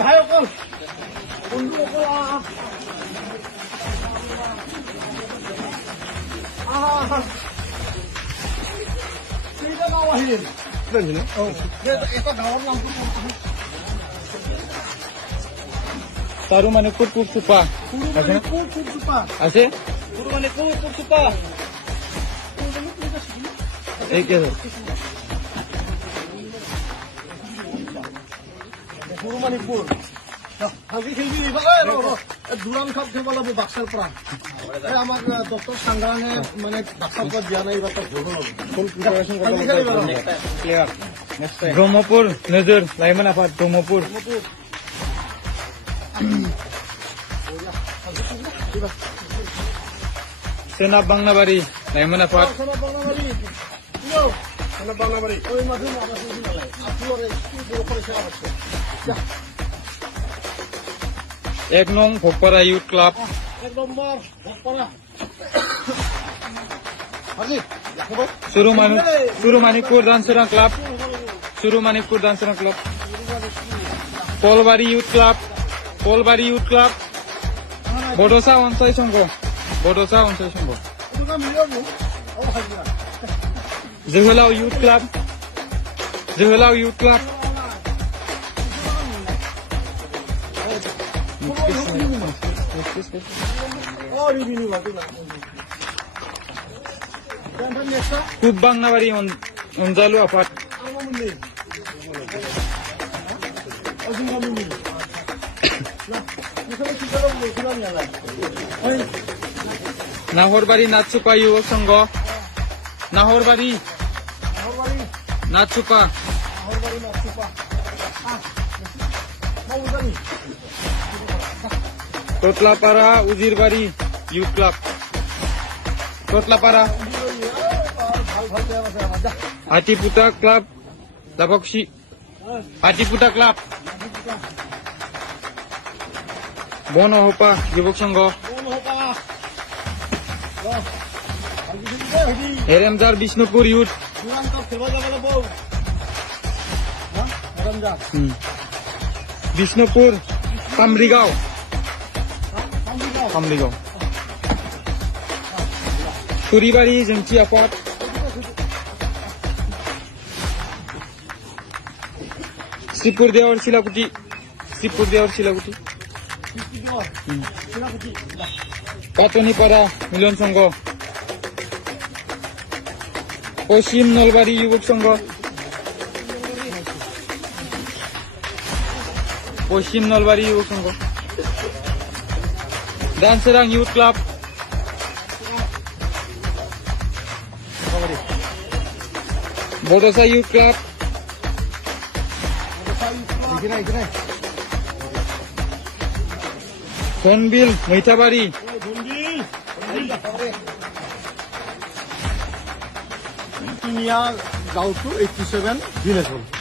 ভাইসকল বন্ধুসকল কেইটা গাঁও আহিল এটা গাঁৱৰ নামটো Tarumanikpur Kursupa. আছে Tarumanikpur Kursupa. এই কে Tarumanikpur. আজি খেলবি দুরান কাপ খেলব লাগব বাক্সার পৰা আমাৰ ডক্টৰ সাংগ্ৰামে মানে বাক্সাৰ পৰা দিয়া নাই এবার ফুল প্রিপারেশন ক্লিয়ার ব্রহ্মপুর নজর লাইমান আফাত ব্রহ্মপুর সেনাব বাংলাবাড়ি লাইমান আফাত সেনাব বাংলাবাড়ি ওই মাঝে আপনার এক নং ভোগপাড়া ইউথ ক্লাব এক নম্বর Bhogpara Surumanikpur Dansera club Surumanikpur Dansera club Kolbari youth club Bodosa অঞ্চল সংঘ जोहोलाव इउथ क्लाब खूब बांगनाबाड़ी अनजालु आफाद नाहरबाड़ी नाथसुपा युवक संघ नाहरबाड़ी नाथसुपा टोटलापाड़ा उजिरबाड़ी यूथ क्लाब टोटलापाड़ा हाटीपुटा क्लाब दाबक्सी हाटीपुटा क्लाब बनहपा युवक संघ हेरेमजार बिष्णुपुर यूथ बिष्णुपुर कामरीगांव तुरीबाड़ी जोंथि आफाद श्रीपुर देवर शिलाकुटी पाटनीपाड़ा मिलन संघ पश्चिम नलबाड़ी युवक संघ Dansora youth club Bodosa youth club Dhanbil Maithabari गाँव 87 ভিলেজ